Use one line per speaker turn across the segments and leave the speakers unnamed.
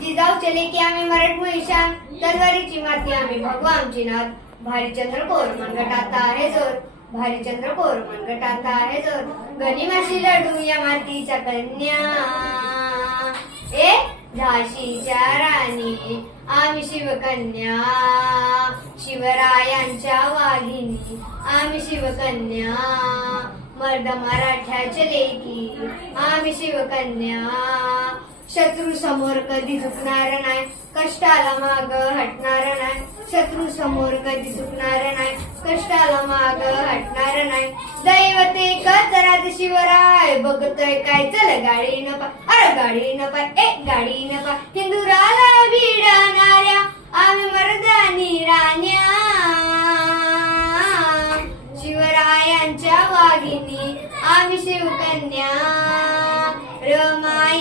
जिजाऊचे लेकी आम्ही मराठमोळी शान तलवारीची माती आम्ही भगवा आमची नाथ भारीचंद्र कोर मनगटात आहे जोर. भारीचंद्र कोर मनगटात आहे जोर. गनिमाशी लढू या मातीच्या कन्या. ए झाशीच्या राणी आम्ही शिवकन्या. शिवरायांच्या वाघिनी आम्ही शिवकन्या. मर्द मराठ्याचे लेखी आम्ही शिवकन्या. शत्रू समोर कधी झुकणार नाही. कष्टाला माग हटणार नाही. शत्रू समोर कधी झुकणार नाही. कष्टाला माग हटणार नाही. दैवते कचरात शिवराय. बघतोय काय? चल गाडी न पाय अरे गाडी न पाय एक गाडी न पाय हिंदुराला भिडणाऱ्या आम्ही मर्दानी राण्या. शिवरायांच्या वाघिनी आम्ही शिवकन्या.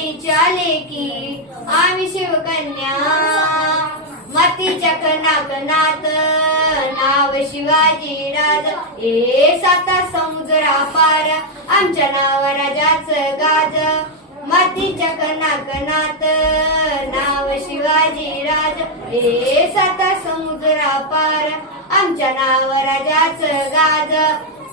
रमाईच्या लेकी आम्ही शिवकन्या. मातीच्या कणाकणात नाव शिवाजी राज. ए साता समुद्रा पार आमच्या नाव राजाच गाज. मातीच्या कणाकणात नाव शिवाजी राज. ए साता समुद्रा पार आमच्या नाव राजाच गाज.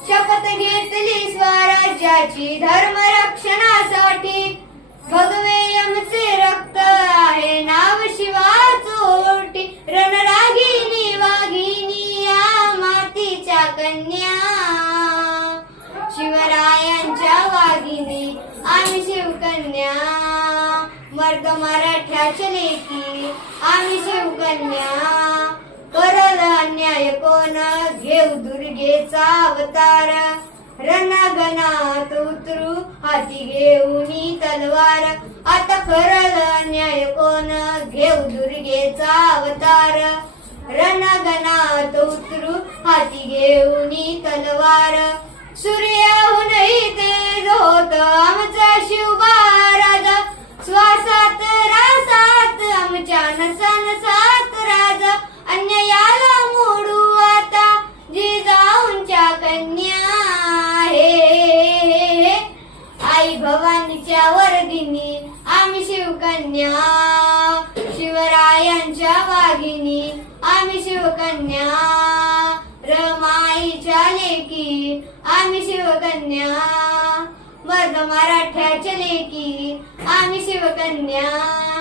शपथ घेतली स्वराज्याची धर्म रक्षणासाठी. भगवे आमचे रक्त आहे नाव शिवा चोटी रणरागिनी वाघिनी या मातीच्या कन्या. शिवरायांच्या वाघिनी आम्ही शिवकन्या. मर्द मराठ्याच्या लेखी आम्ही शिवकन्या. करल अन्याय कोण? घेऊ दुर्गेचा अवतार. रणागणात उतरू हाती घेऊनी तलवार. आता करल अन्याय कोण घेऊ दुर्गेचा अवतार? रणगणात उतरू हाती घेऊनी तलवार. भवानीच्या वर्दिनी आम्ही शिवकन्या. शिवरायांच्या वाघिनी आम्ही शिवकन्या. रमाईच्या लेकी आम्ही शिवकन्या. मर्द मराठ्याच्या लेकी आम्ही शिवकन्या.